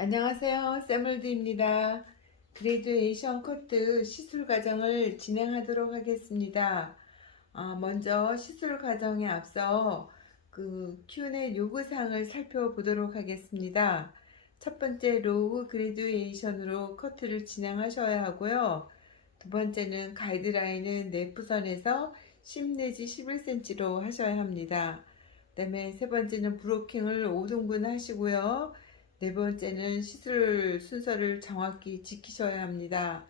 안녕하세요. 샘물드입니다. 그레듀에이션 커트 시술 과정을 진행하도록 하겠습니다. 어, 먼저 시술 과정에 앞서 그 Q&A 요구사항을 살펴보도록 하겠습니다. 첫 번째 로우 그레듀에이션으로 커트를 진행하셔야 하고요. 두 번째는 가이드라인은 내부선에서 10 내지 11cm로 하셔야 합니다. 그 다음에 세 번째는 브로킹을 5등분 하시고요. 네 번째는 시술 순서를 정확히 지키셔야 합니다.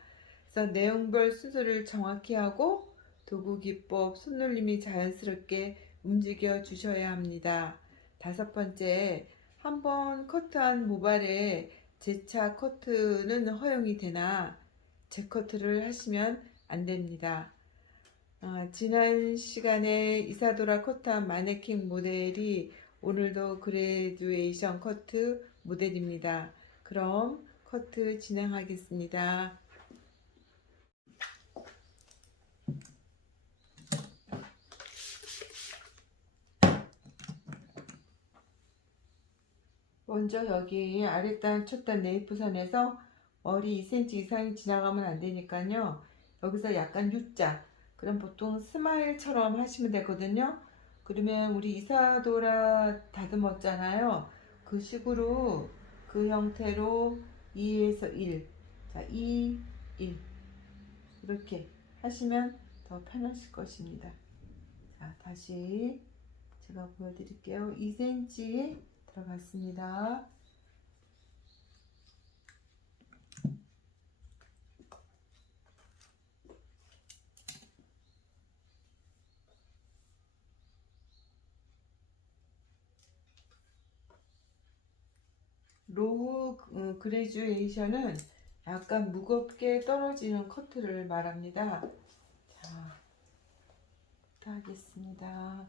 그래서 내용별 순서를 정확히 하고 도구 기법, 손놀림이 자연스럽게 움직여 주셔야 합니다. 다섯 번째, 한 번 커트한 모발에 재차 커트는 허용이 되나 재커트를 하시면 안 됩니다. 어, 지난 시간에 이사도라 커트한 마네킹 모델이 오늘도 그레듀에이션 커트 모델입니다. 그럼 커트 진행하겠습니다. 먼저 여기 아랫단, 첫단 네이프 선에서 머리 2cm 이상이 지나가면 안 되니까요. 여기서 약간 U자. 그럼 보통 스마일처럼 하시면 되거든요. 그러면 우리 이사도라 다듬었잖아요. 그 식으로 그 형태로 2에서 1. 자, 2, 1. 이렇게 하시면 더 편하실 것입니다. 자, 다시 제가 보여드릴게요. 2cm 들어갔습니다. 로우 어, 그레듀에이션은 약간 무겁게 떨어지는 커트를 말합니다. 자, 하겠습니다.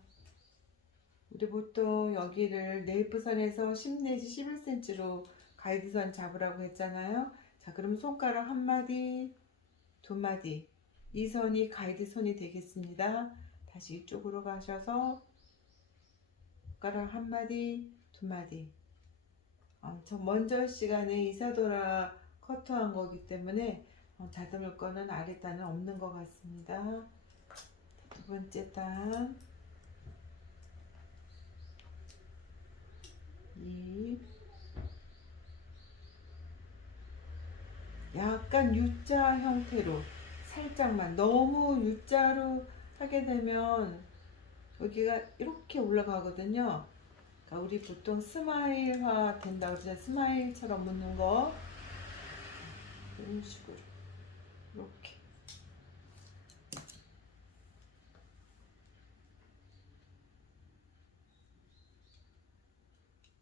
우리 보통 여기를 네이프선에서 10 내지 11cm로 가이드선 잡으라고 했잖아요. 자, 그럼 손가락 한 마디, 두 마디. 이 선이 가이드선이 되겠습니다. 다시 이쪽으로 가셔서 손가락 한 마디, 두 마디. 어, 저 먼저 시간에 이사도라 커트한 거기 때문에 어, 다듬을 거는 아랫단은 없는 것 같습니다. 두 번째 단. 이 약간 U자 형태로 살짝만 너무 U자로 하게 되면 여기가 이렇게 올라가거든요. 그러니까 우리 보통 스마일화 된다고 그러죠. 스마일처럼 묻는 거 이런 식으로 이렇게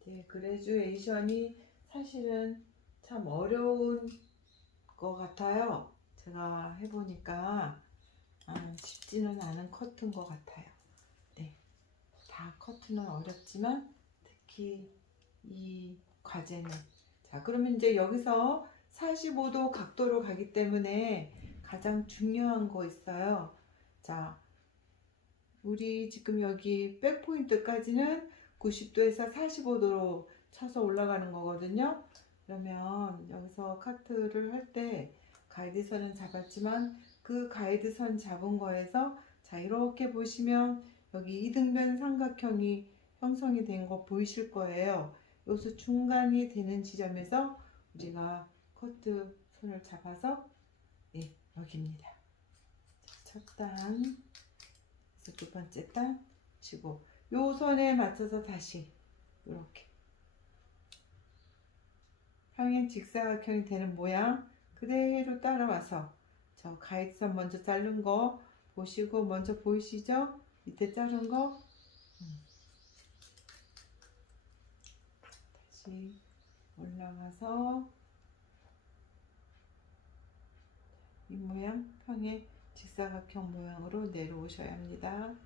네, 그레듀에이션이 사실은 참 어려운 것 같아요. 제가 해보니까 아, 쉽지는 않은 커트인 것 같아요. 네, 다 커트는 어렵지만 특히 이 과제는 자 그러면 이제 여기서 45도 각도로 가기 때문에 가장 중요한 거 있어요. 자 우리 지금 여기 백포인트까지는 90도에서 45도로 쳐서 올라가는 거거든요. 그러면 여기서 카트를 할 때 가이드선은 잡았지만 그 가이드선 잡은 거에서 자 이렇게 보시면 여기 이등변 삼각형이 형성이 된 거 보이실 거예요. 여기서 중간이 되는 지점에서 우리가 커트 손을 잡아서 네 여기입니다. 첫 단, 두 번째 단 치고 요 선에 맞춰서 다시 이렇게 평행 직사각형이 되는 모양 그대로 따라와서 저 가이드선 먼저 자른 거 보시고 먼저 보이시죠? 밑에 자른 거 다시 올라가서 이 모양 평행 직사각형 모양으로 내려오셔야 합니다.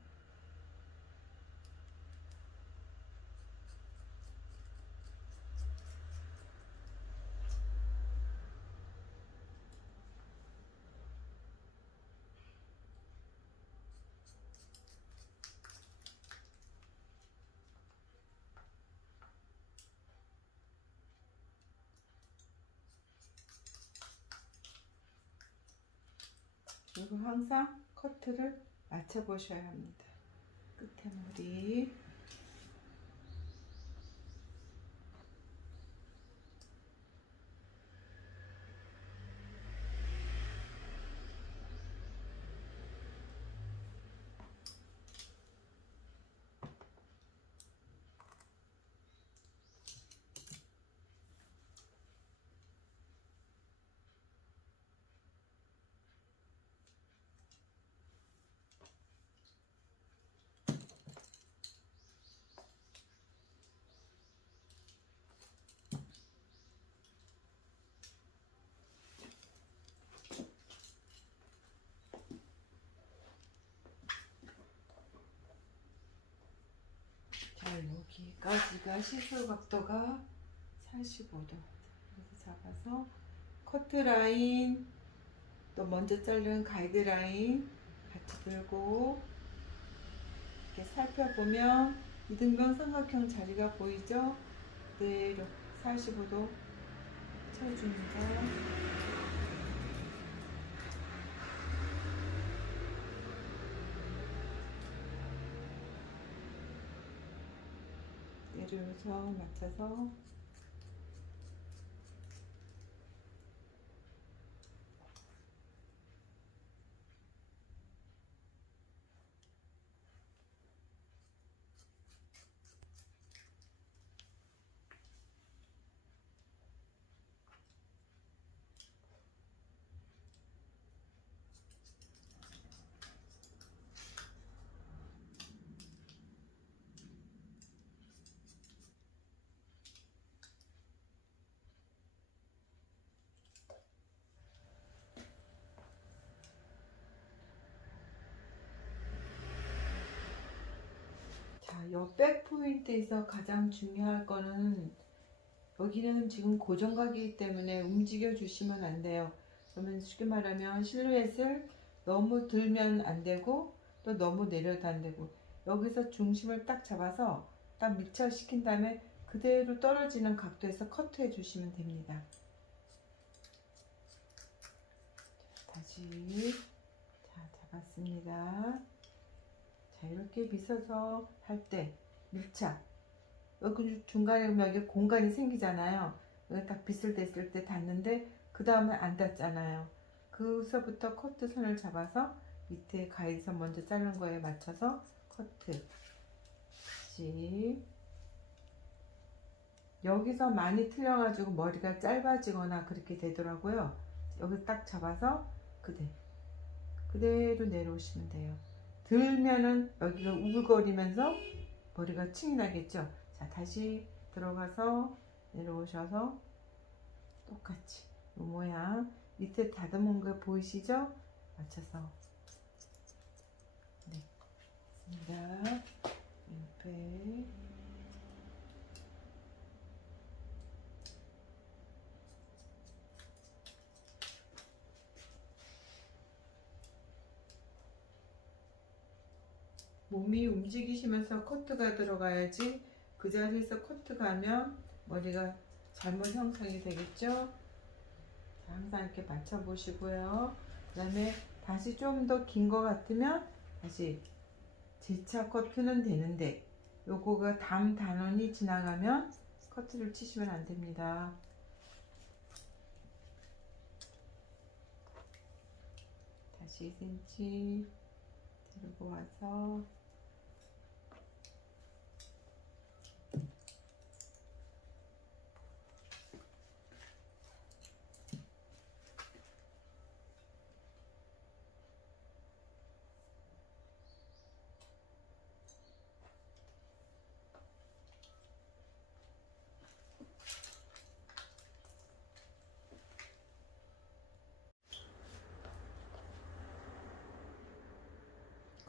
그리고 항상 커트를 맞춰 보셔야 합니다. 끝에 머리 자 여기까지가 시술 각도가 45도 이렇게 잡아서 커트 라인 또 먼저 자른 가이드 라인 같이 들고 이렇게 살펴보면 이등병 삼각형 자리가 보이죠? 그대로 45도 쳐줍니다. 내려서 맞춰서 자, 요백 포인트에서 가장 중요할 거는 여기는 지금 고정각이기 때문에 움직여 주시면 안 돼요. 그러면 쉽게 말하면 실루엣을 너무 들면 안 되고 또 너무 내려도 안 되고 여기서 중심을 딱 잡아서 딱 밀착시킨 다음에 그대로 떨어지는 각도에서 커트해 주시면 됩니다. 다시 자 잡았습니다. 자 이렇게 미서서 할 때 밀착. 여기 중간에 여기 공간이 생기잖아요. 여기 딱 빗을 댔을 때 닿는데 그 다음에 안 닿잖아요. 그서부터 커트 선을 잡아서 밑에 가이드선 먼저 자른 거에 맞춰서 커트 다시 여기서 많이 틀려가지고 머리가 짧아지거나 그렇게 되더라고요. 여기 딱 잡아서 그대 그대로 내려오시면 돼요 들면은 여기가 우글거리면서 머리가 층이 나겠죠. 자, 다시 들어가서 내려오셔서 똑같이 이 모양 밑에 다듬은 거 보이시죠? 맞춰서 네, 있습니다. 옆에 몸이 움직이시면서 커트가 들어가야지 그 자리에서 커트가 하면 머리가 잘못 형성이 되겠죠? 자, 항상 이렇게 맞춰 보시고요. 그 다음에 다시 좀 더긴거 같으면 다시 재차 커트는 되는데 요거가 담 단원이 지나가면 커트를 치시면 안 됩니다. 다시 2cm 들고 와서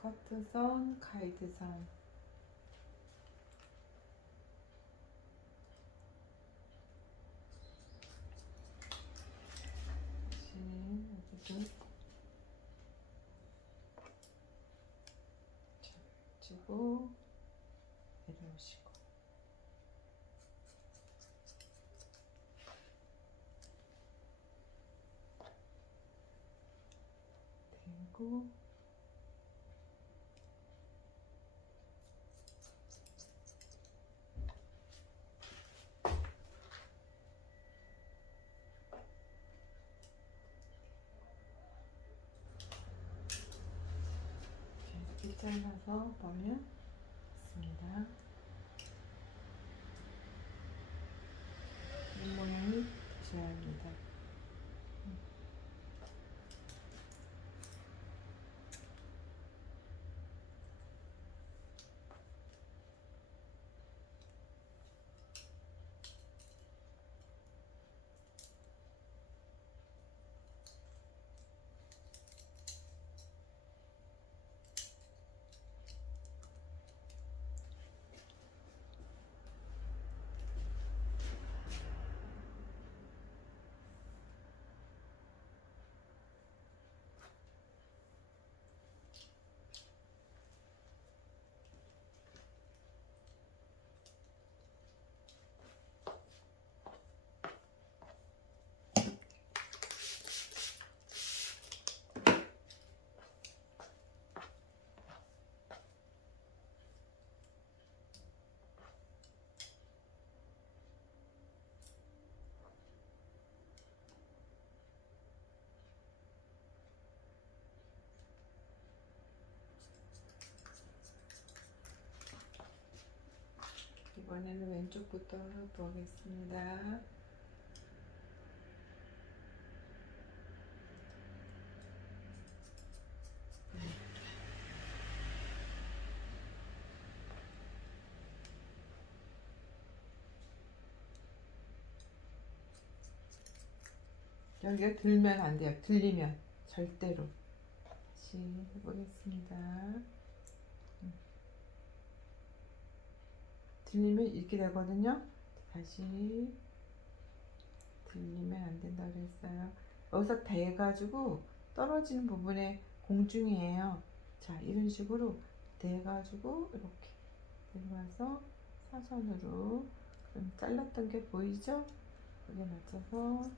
커트선, 가이드선 다시 여기도 주고 내려오시고 주시고 이렇게 잘라서 보면 있습니다. 이 모양이 되셔야 합니다. 이번에는 왼쪽부터 보겠습니다. 여기가 들면 안 돼요. 들리면 절대로. 다시 해보겠습니다. 들리면 이렇게 되거든요. 다시 들리면 안 된다 그랬어요. 여기서 대 가지고 떨어지는 부분에 공중이에요. 자, 이런 식으로 대 가지고 이렇게 들어와서 사선으로 그럼 잘랐던 게 보이죠? 거기에 맞춰서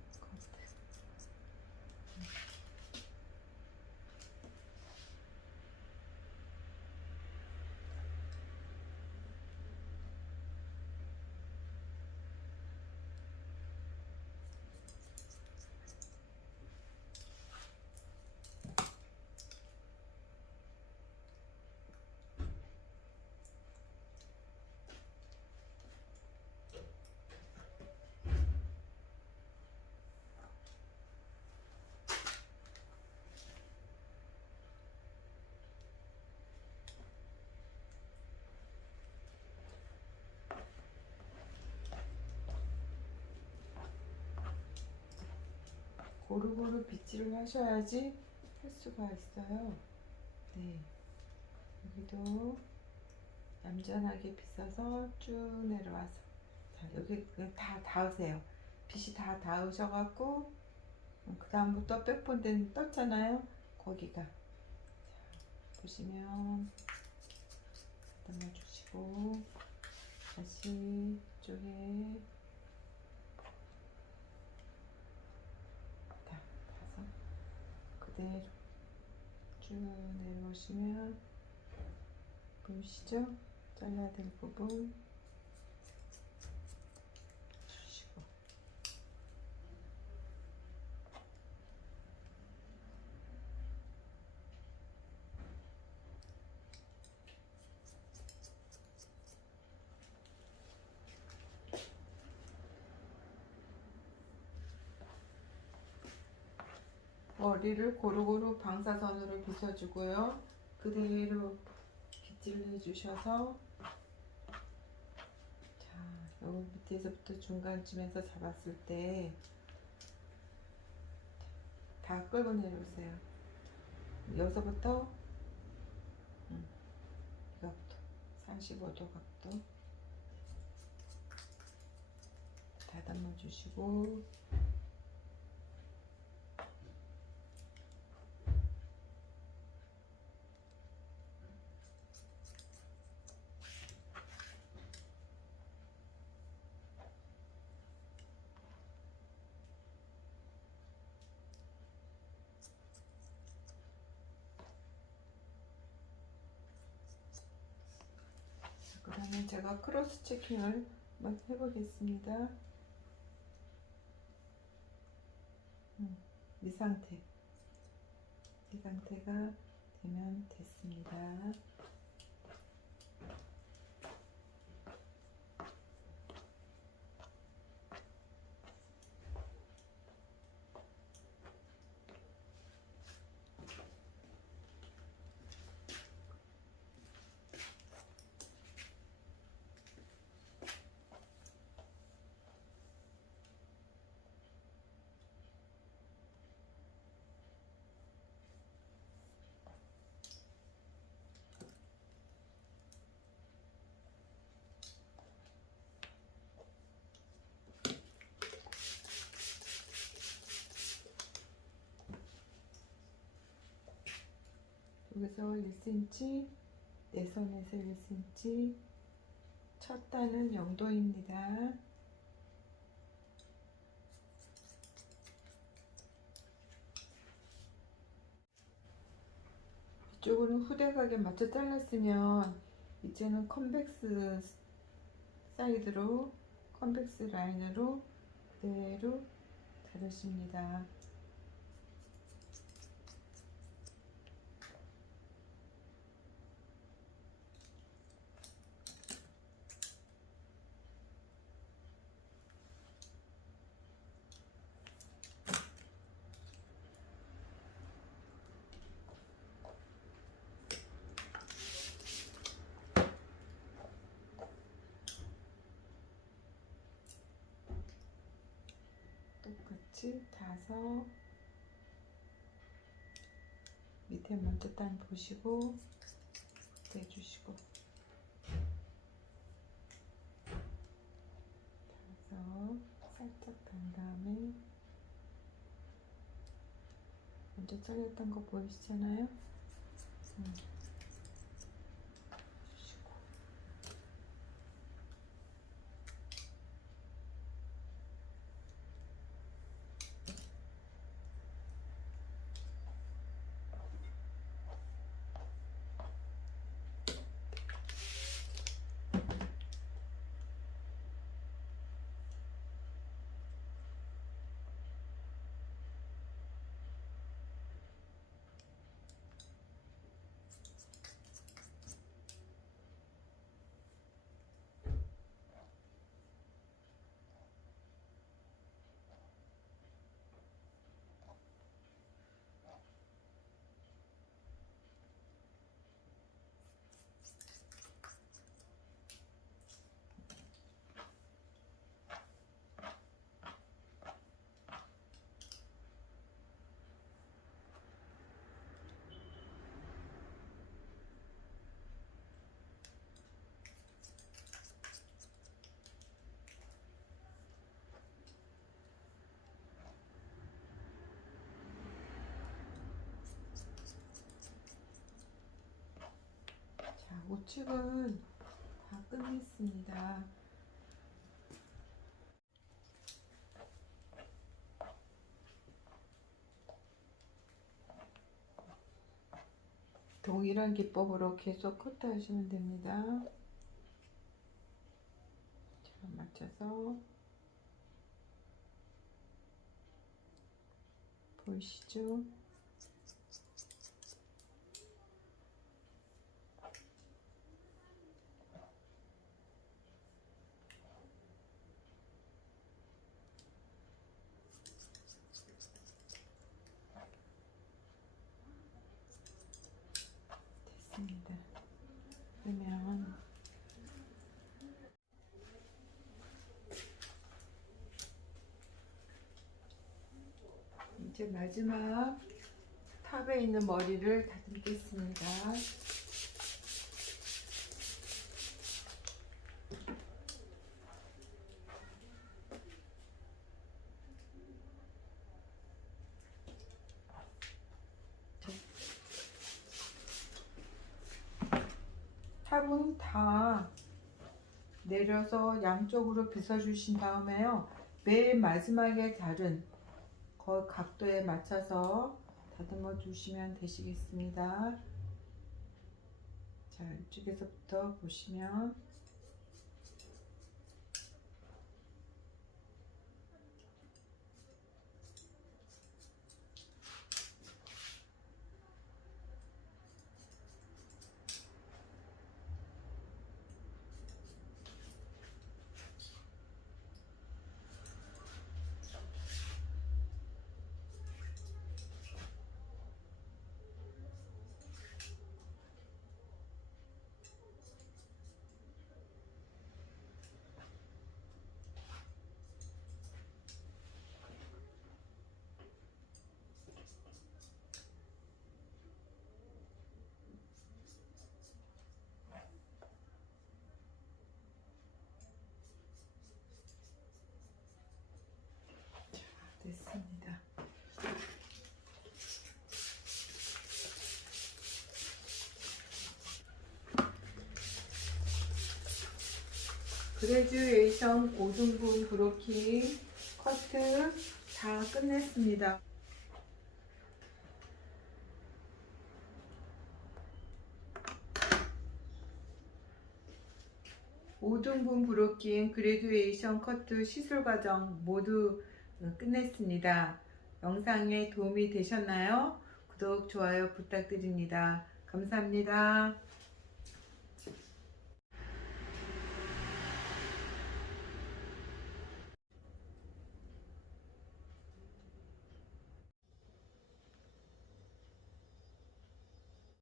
고루고루 빗질을 하셔야지 할 수가 있어요. 네. 여기도 얌전하게 빗어서 쭉 내려와서 자 여기 그다 닿으세요. 빗이 다 닿으셔갖고 그 다음부터 백본대는 떴잖아요. 거기가 자, 보시면 담아 주시고 다시 이쪽에 다 가서 그대로 쭉 내려오시면 보이시죠? 잘라야 될 부분 머리를 고루고루 방사선으로 빗어주고요. 그대로 빗질을 해주셔서 자, 여기 밑에서부터 중간쯤에서 잡았을 때 다 끌고 내려오세요. 여기서부터 음, 이거부터 45도 각도 다듬어 주시고 제가 크로스 체킹을 한번 해보겠습니다. 음, 이 상태. 이 상태가 되면 됐습니다. 여기서 1cm, 내선에서 1cm, 첫 단은 0도입니다. 이쪽으로는 후대각에 맞춰 잘랐으면 이제는 컨벡스 사이드로 컨벡스 라인으로 그대로 자르십니다. 똑같이 다섯 밑에 먼저 단 보시고 내주시고 다섯 살짝 단 다음에 먼저 잘렸던 거 보이시잖아요? 음. 우측은 다 끝냈습니다. 동일한 기법으로 계속 커트 하시면 됩니다. 자, 맞춰서 보이시죠? 됐습니다. 그러면 이제 마지막 탑에 있는 머리를 다듬겠습니다. 탑은 다 내려서 양쪽으로 빗어주신 다음에요. 맨 마지막에 자른 그 각도에 맞춰서 다듬어 주시면 되시겠습니다. 자, 이쪽에서부터 보시면 그레듀에이션 5등분 브로킹 커트 다 끝냈습니다. 5등분 브로킹 그레듀에이션 커트 시술 과정 모두 끝냈습니다. 영상에 도움이 되셨나요? 구독, 좋아요 부탁드립니다. 감사합니다.